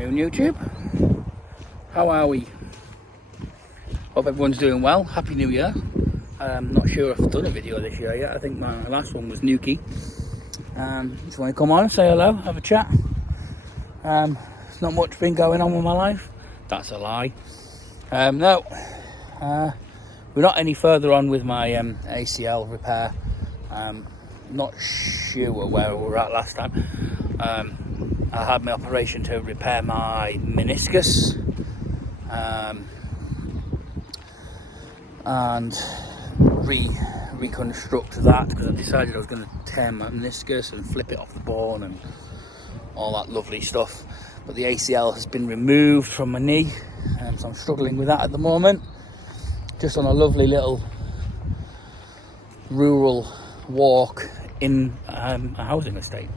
afternoon, YouTube. How are we? Hope everyone's doing well. Happy New Year. I'm not sure if I've done a video this year yet. I think my last one was Nuki. Just want to come on and say hello, have a chat. There's not much been going on with my life. That's a lie. No, we're not any further on with my ACL repair. Not sure where we were at last time. I had my operation to repair my meniscus, and reconstruct that, because I decided I was going to tear my meniscus and flip it off the bone and all that lovely stuff. But the ACL has been removed from my knee, so I'm struggling with that at the moment. Just on a lovely little rural walk in a housing estate.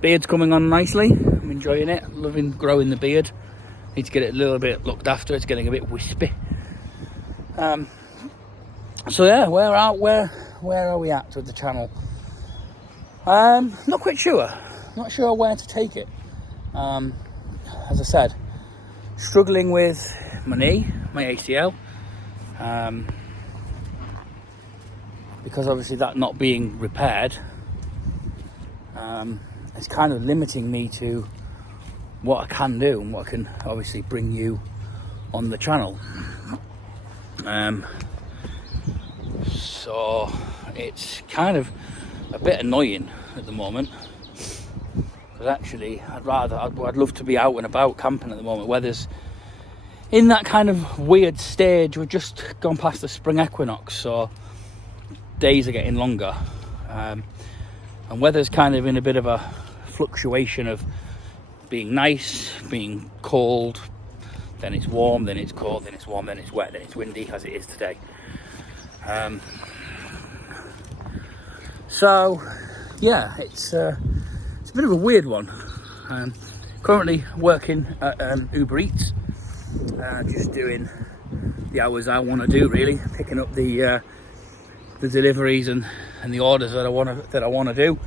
Beard's coming on nicely. I'm enjoying it. Loving growing the beard. Need to get it a little bit looked after. It's getting a bit wispy. So yeah, where are we at with the channel? Not quite sure. Not sure where to take it. As I said, struggling with my knee, my ACL. Because obviously that not being repaired, it's kind of limiting me to what I can do and what I can obviously bring you on the channel. So it's kind of a bit annoying at the moment, because actually I'd love to be out and about camping at the moment. Weather's in that kind of weird stage. We've just gone past the spring equinox, so days are getting longer, and weather's kind of in a bit of a fluctuation of being nice, being cold, then it's warm, then it's cold, then it's warm, then it's wet, then it's windy, as it is today. So yeah, it's a bit of a weird one. Currently working at Uber Eats, just doing the hours I want to do, really, picking up the deliveries and the orders that I want to do.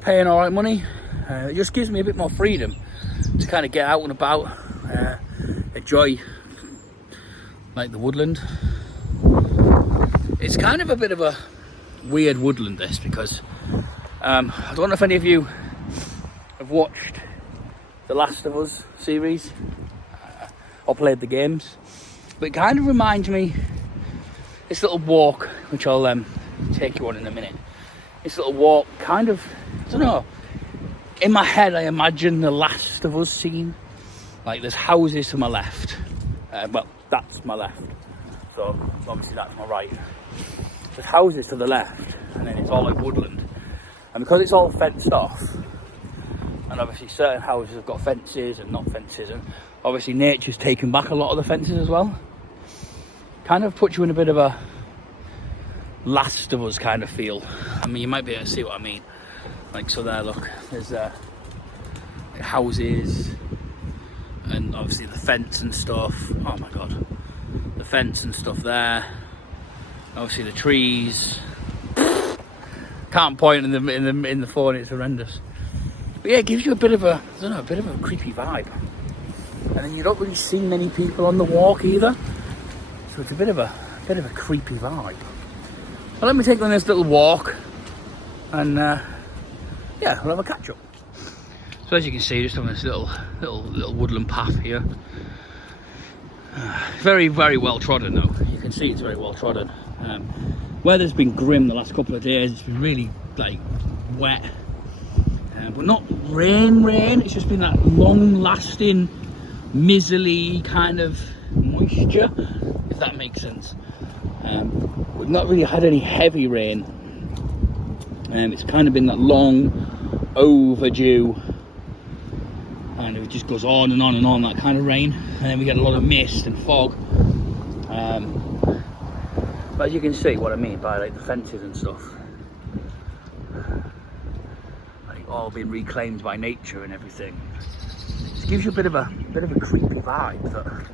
Paying all right money. It just gives me a bit more freedom to kind of get out and about, enjoy like the woodland. It's kind of a bit of a weird woodland, this, because I don't know if any of you have watched the Last of Us series or played the games, but it kind of reminds me, this little walk, which I'll take you on in a minute. This little walk kind of, I don't know, in my head I imagine the Last of Us scene. Like, there's houses to my left. Well, that's my left. So obviously that's my right. There's houses to the left, and then it's all like woodland. And because it's all fenced off, and obviously certain houses have got fences and not fences, and obviously nature's taken back a lot of the fences as well. Kind of puts you in a bit of a Last of Us kind of feel. I mean, you might be able to see what I mean. Like, so there, look, there's like houses, and obviously the fence and stuff. Oh my god, the fence and stuff there. Obviously the trees. Can't point in the phone. It's horrendous. But yeah, it gives you a bit of a, I don't know, a bit of a creepy vibe. And then you don't really see many people on the walk either. So it's a bit of a creepy vibe. Well, let me take on this little walk, and yeah, we'll have a catch up. So as you can see, just on this little woodland path here. Very, very well trodden though. You can see it's very well trodden. Weather's been grim the last couple of days. It's been really like wet, but not rain. It's just been that long-lasting, miserly kind of moisture, if that makes sense. We've not really had any heavy rain. It's kind of been that long overdue, and it just goes on and on and on, that kind of rain, and then we get a lot of mist and fog. But as you can see what I mean by like the fences and stuff, like all been reclaimed by nature and everything. It gives you a bit of a creepy vibe that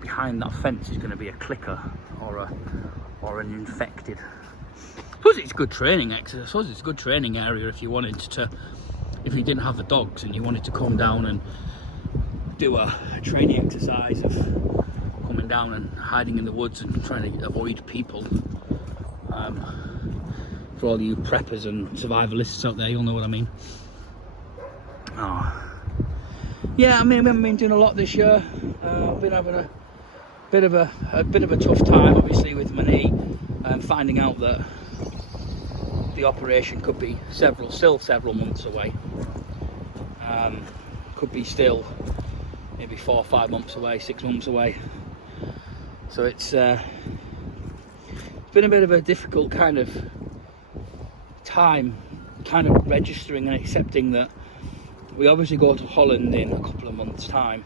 behind that fence is going to be a clicker or an infected. I suppose it's good training exercise. I suppose it's a good training area if you wanted to if you didn't have the dogs and you wanted to come down and do a training exercise of coming down and hiding in the woods and trying to avoid people. For all you preppers and survivalists out there, you'll know what I mean. Oh. Yeah, I mean, I've been doing a lot this year. I've been having a bit of a tough time, obviously, with my knee, finding out that the operation could be still several months away. Could be still maybe 4 or 5 months away, 6 months away. So it's been a bit of a difficult kind of time, kind of registering and accepting that we obviously go to Holland in a couple of months' time.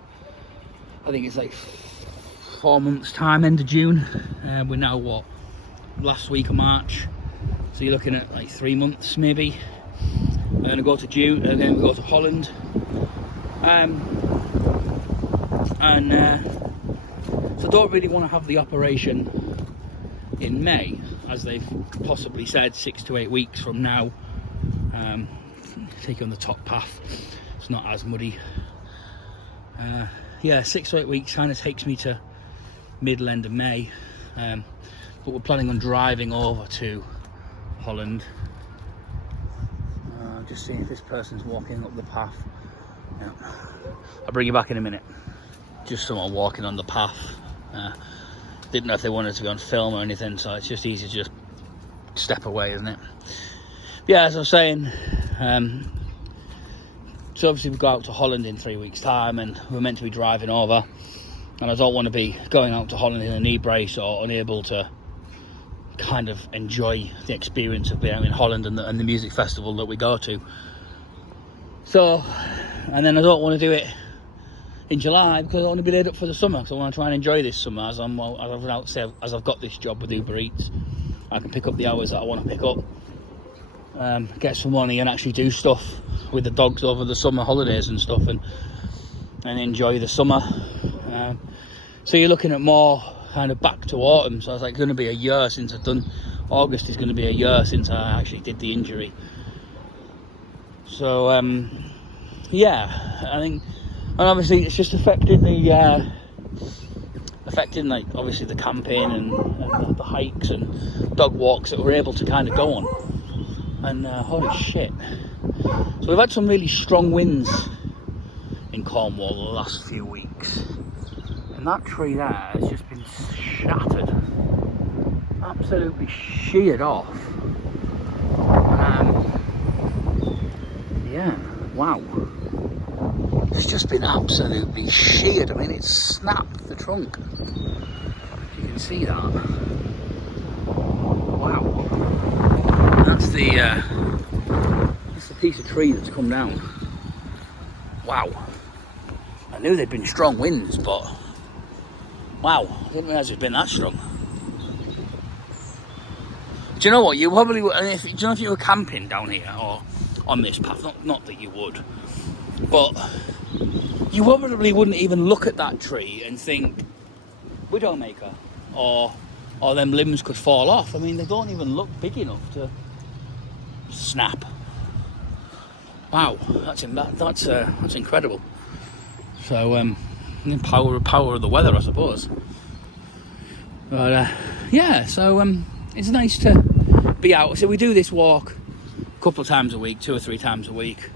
I think it's like 4 months' time, end of June. We're now what, last week of March, so you're looking at like 3 months maybe. We're going to go to June and then we go to Holland. So don't really want to have the operation in May, as they've possibly said 6 to 8 weeks from now. Take you on the top path, it's not as muddy. Yeah, 6 to 8 weeks kind of takes me to middle end of May, but we're planning on driving over to Holland. Just seeing if this person's walking up the path. Yeah. I'll bring you back in a minute. Just someone walking on the path. Didn't know if they wanted to be on film or anything, so it's just easy to just step away, isn't it? But yeah, as I was saying, so obviously we go out to Holland in 3 weeks' time, and we're meant to be driving over, and I don't want to be going out to Holland in a knee brace or unable to kind of enjoy the experience of being in Holland and the music festival that we go to. So, and then I don't want to do it in July because I want to be laid up for the summer, so I want to try and enjoy this summer as I've got this job with Uber Eats. I can pick up the hours that I want to pick up, get some money and actually do stuff with the dogs over the summer holidays and stuff, and enjoy the summer. So you're looking at more kind of back to autumn, so it's like going to be a year since I've done. August is going to be a year since I actually did the injury. So yeah, I think, and obviously it's just affecting like obviously the camping and the hikes and dog walks that we're able to kind of go on. And holy shit, so we've had some really strong winds in Cornwall the last few weeks, and that tree there has just been shattered, absolutely sheared off. Yeah, wow, it's just been absolutely sheared. I mean, it's snapped the trunk, you can see that. Wow, that's the piece of tree that's come down. Wow, I knew there'd been strong winds, but wow, I didn't realise it'd been that strong. Do you know what? You probably would, do you know if you were camping down here or on this path? Not that you would, but you probably wouldn't even look at that tree and think Widowmaker or them limbs could fall off. I mean, they don't even look big enough to snap. Wow, that's incredible. So power of the weather, I suppose. But yeah, so it's nice to be out. So we do this walk a couple of times a week, 2 or 3 times a week.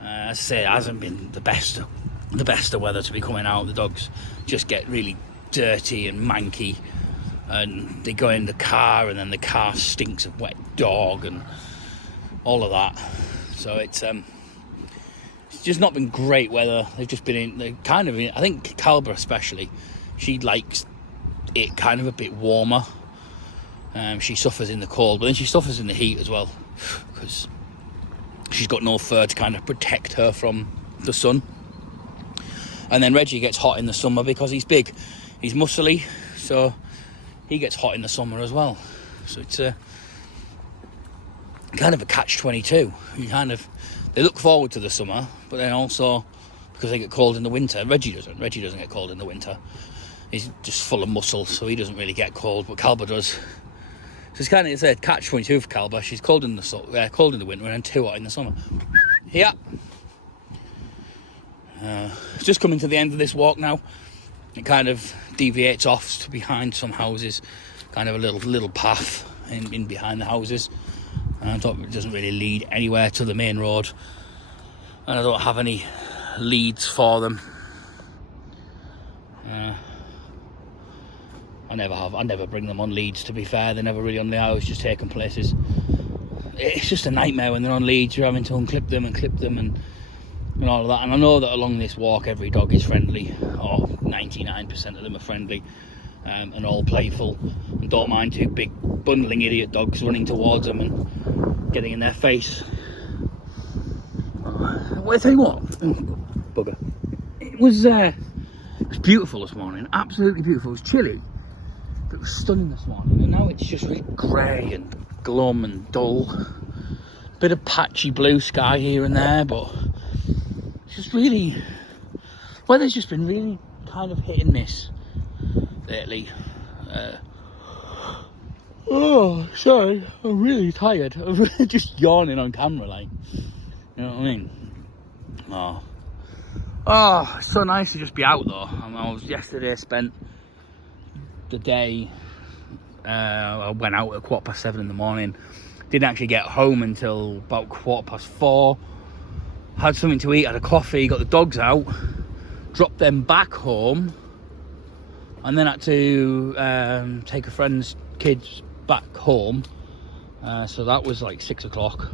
As I say, it hasn't been the best of weather to be coming out. The dogs just get really dirty and manky, and they go in the car, and then the car stinks of wet dog and all of that. So it's just not been great weather. They've just been I think Calba especially, she likes it kind of a bit warmer. She suffers in the cold, but then she suffers in the heat as well, because she's got no fur to kind of protect her from the sun. And then Reggie gets hot in the summer because he's big, he's muscly, so he gets hot in the summer as well. So it's kind of a catch-22. They look forward to the summer, but then also because they get cold in the winter. Reggie doesn't get cold in the winter. He's just full of muscle, so he doesn't really get cold, but Calba does. So it's kind of a catch-22 for Calba. She's cold in the winter and too hot in the summer. Yeah. Just coming to the end of this walk now. It kind of deviates off to behind some houses, kind of a little path in behind the houses. And it doesn't really lead anywhere to the main road, and I don't have any leads for them. I never have. I never bring them on leads, to be fair. They're never really on. They always just taking places. It's just a nightmare when they're on leads. You're having to unclip them and clip them and all of that. And I know that along this walk every dog is friendly, or 99% of them are friendly, and all playful and don't mind two big bundling idiot dogs running towards them and getting in their face. Well, I tell you what, bugger. It was beautiful this morning, absolutely beautiful. It was chilly, but it was stunning this morning, and now it's just really grey and glum and dull. Bit of patchy blue sky here and there, but it's just really, weather's just been really kind of hit and miss lately. Oh, sorry, I'm really tired. I'm just yawning on camera, like, you know what I mean? Oh, it's so nice to just be out though. I was yesterday, spent the day, I went out at 7:15 in the morning. Didn't actually get home until about 4:15. Had something to eat, had a coffee, got the dogs out, dropped them back home, and then had to take a friend's kids back home. So that was like 6 o'clock.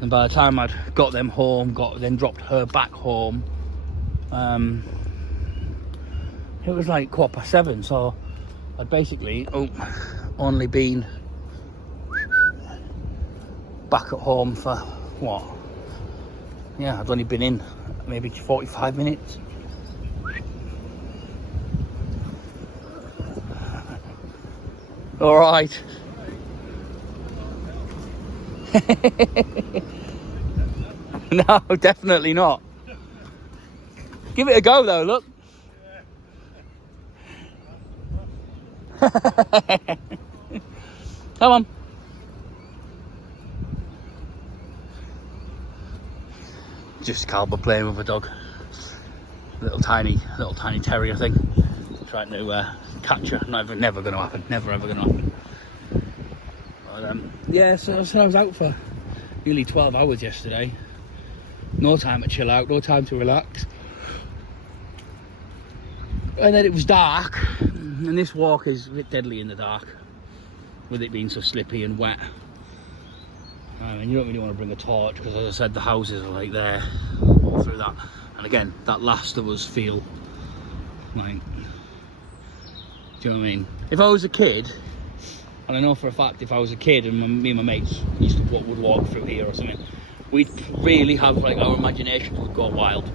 And by the time I'd got them home, then dropped her back home, it was like 7:15. So I'd basically only been back at home for what? Yeah, I'd only been in maybe 45 minutes. All right. No, definitely not. Give it a go though, look. Come on. Just Calba playing with a dog. Little tiny terrier thing. Trying to catch her. Never going to happen. Never ever going to happen. But, yeah, so I was out for nearly 12 hours yesterday. No time to chill out, no time to relax. And then it was dark, and this walk is a bit deadly in the dark, with it being so slippy and wet. And you don't really want to bring a torch, because as I said, the houses are like there, all through that. And again, that Last of Us feel. Like, do you know what I mean? If I was a kid, and I know for a fact if I was a kid and me and my mates would walk through here or something, we'd really have, like, our imaginations would go wild.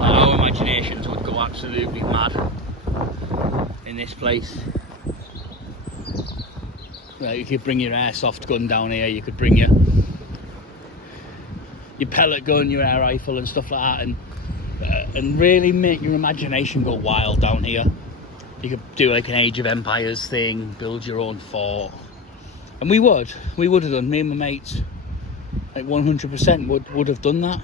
Our imaginations would go absolutely mad in this place. You could bring your airsoft gun down here, you could bring your pellet gun, your air rifle and stuff like that, and really make your imagination go wild down here. You could do like an Age of Empires thing, build your own fort. And we would have done, me and my mates, like 100% would have done that.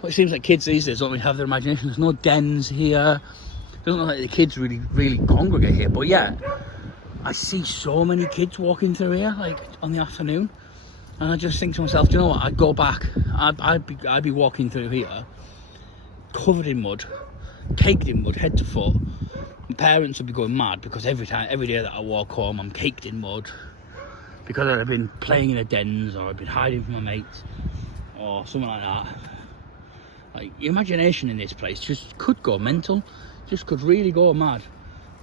But it seems like kids these days don't really have their imagination. There's no dens here. It doesn't look like the kids really congregate here. But yeah, I see so many kids walking through here, like on the afternoon. And I just think to myself, do you know what? I'd go back. I'd be walking through here, covered in mud, caked in mud, head to foot. My parents would be going mad because every day that I walk home, I'm caked in mud because I've been playing in the dens, or I've been hiding from my mates, or something like that. Like, your imagination in this place just could go mental, just could really go mad.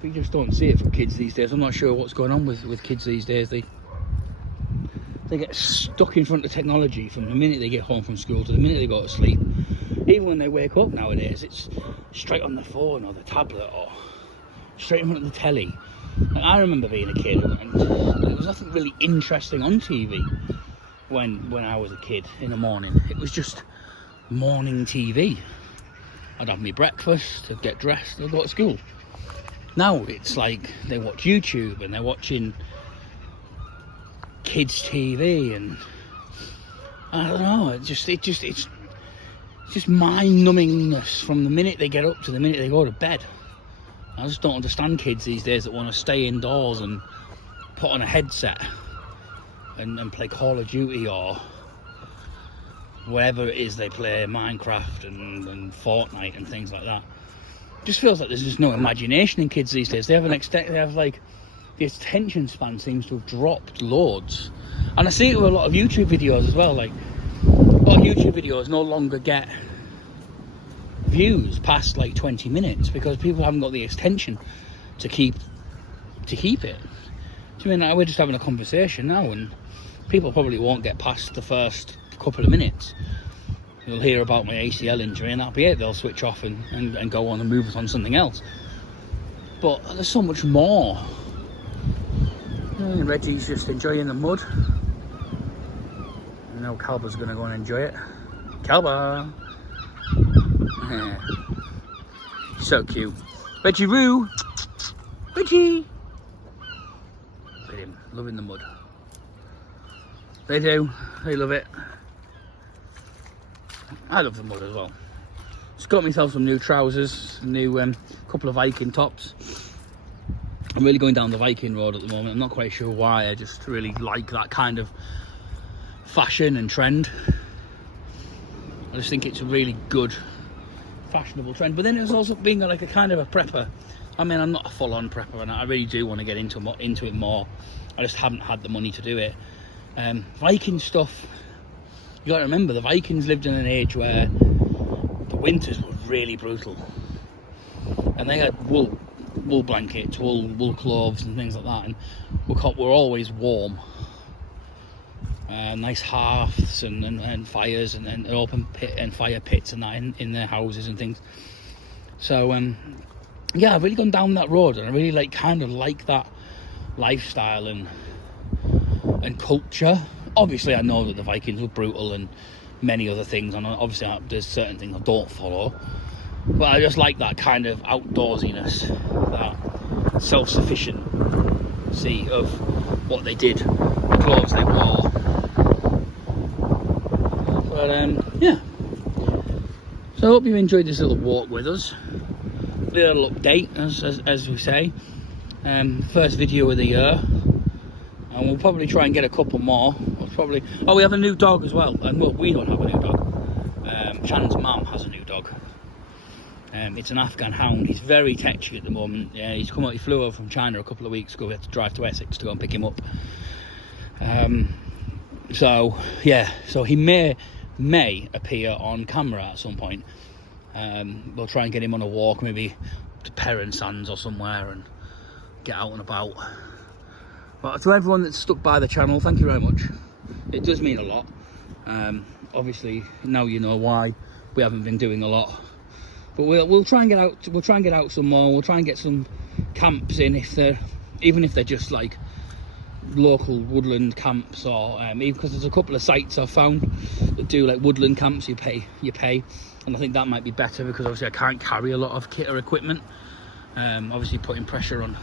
But you just don't see it from kids these days. I'm not sure what's going on with kids these days. They get stuck in front of technology from the minute they get home from school to the minute they go to sleep. Even when they wake up nowadays, it's straight on the phone or the tablet or straight in front of the telly. And I remember being a kid, and there was nothing really interesting on TV when I was a kid in the morning. It was just morning TV. I'd have my breakfast, I'd get dressed, I'd go to school. Now it's like they watch YouTube and they're watching kids' TV, and I don't know. It's just mind-numbingness from the minute they get up to the minute they go to bed. I just don't understand kids these days that want to stay indoors and put on a headset and play Call of Duty or whatever it is they play, Minecraft and Fortnite and things like that. It just feels like there's just no imagination in kids these days. They have like, the attention span seems to have dropped loads. And I see it with a lot of YouTube videos as well. Like, a lot of YouTube videos no longer get views past like 20 minutes because people haven't got the attention to keep it. So I mean, like, we're just having a conversation now, and people probably won't get past the first couple of minutes. They'll hear about my ACL injury and that'll be it. They'll switch off and go on and move on something else. But there's so much more. And Reggie's just enjoying the mud. I know Calba's going to go and enjoy it. Calba! Yeah. So cute. Reggie Roo! Reggie! Look at him, loving the mud. They do, they love it. I love the mud as well. Just got myself some new trousers, a new couple of Viking tops. I'm really going down the Viking road at the moment. I'm not quite sure why, I just really like that kind of fashion and trend. I just think it's a really good, fashionable trend. But then it's also being like a kind of a prepper. I mean, I'm not a full-on prepper, and I really do want to get into it more. I just haven't had the money to do it. Viking stuff, you got to remember, the Vikings lived in an age where the winters were really brutal, and they had wool blankets, wool clothes and things like that, and we're always warm. Nice hearths and fires and open pit and fire pits and that in their houses and things. So yeah, I've really gone down that road, and I really kind of like that lifestyle and culture. Obviously I know that the Vikings were brutal and many other things, and obviously there's certain things I don't follow, but I just like that kind of outdoorsiness, that self-sufficiency of what they did, the clothes they wore. But yeah, so I hope you enjoyed this little walk with us, little update as we say. First video of the year, and we'll probably try and get a couple more. We have a new dog as well, and well, we don't have a new dog. Chan's mum has a new dog. It's an Afghan hound. He's very tetchy at the moment. He flew over from China a couple of weeks ago. We had to drive to Essex to go and pick him up. So yeah, so he may appear on camera at some point. We'll try and get him on a walk, maybe to Perrin Sands or somewhere, and get out and about. But to everyone that's stuck by the channel, thank you very much. It does mean a lot. Obviously now you know why we haven't been doing a lot, but we'll try and get out. We'll try and get out some more. We'll try and get some camps in, even if they're just like local woodland camps, or because there's a couple of sites I've found that do like woodland camps. You pay, and I think that might be better, because obviously I can't carry a lot of kit or equipment. Obviously putting pressure on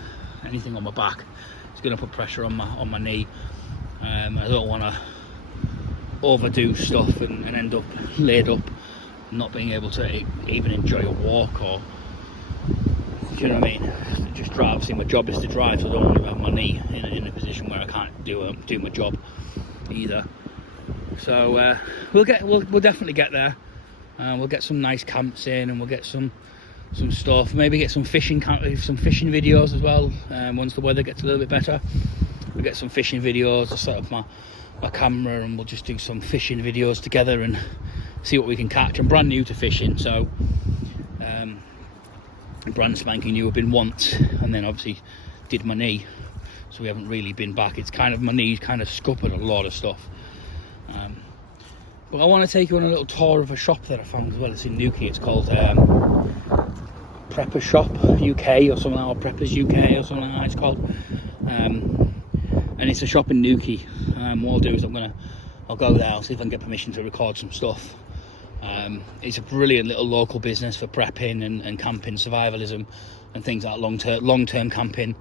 anything on my back, it's going to put pressure on my knee. I don't want to overdo stuff and end up laid up, not being able to even enjoy a walk, or, do you know what I mean? Just drive. See, my job is to drive, so I don't want to have my knee in a position where I can't do my job either. So we'll definitely get there. We'll get some nice camps in, and we'll get some stuff. Maybe get some fishing videos as well. Once the weather gets a little bit better, we'll get some fishing videos. I'll set up my camera, and we'll just do some fishing videos together and see what we can catch. I'm brand new to fishing, so brand spanking new. I've been once, and then obviously did my knee, so we haven't really been back. It's kind of, my knee's kind of scuppered a lot of stuff. But I want to take you on a little tour of a shop that I found as well. It's in Newquay. It's called Prepper Shop UK or something, or Preppers UK or something like that it's called. And it's a shop in Newquay. What I'll do is I'll go there. I'll see if I can get permission to record some stuff. It's a brilliant little local business for prepping and camping, survivalism and things like long-term camping.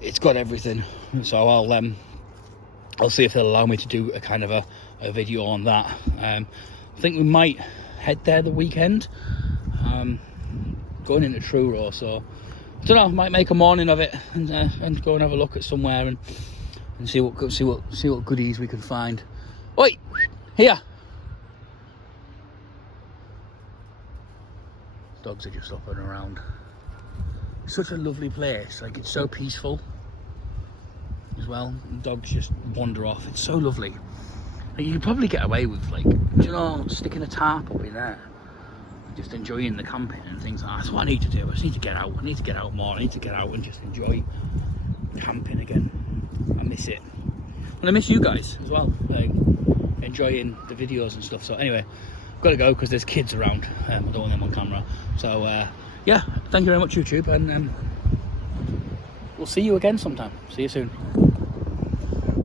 It's got everything, so I'll see if they'll allow me to do a kind of a video on that. I think we might head there the weekend, going into Truro, so I don't know, might make a morning of it and go and have a look at somewhere and see what goodies we can find. Oi, here. Dogs are just up and around. Such a lovely place, like it's so peaceful as well. Dogs just wander off. It's so lovely. Like, you could probably get away with, like, do you know, sticking a tarp up in there, just enjoying the camping and things like that. That's what I need to do. I just need to get out. I need to get out more. I need to get out and just enjoy camping again. I miss it. And I miss you guys as well, like, enjoying the videos and stuff. So anyway, I've got to go because there's kids around. I don't want them on camera. So yeah, thank you very much, YouTube, and we'll see you again sometime. See you soon.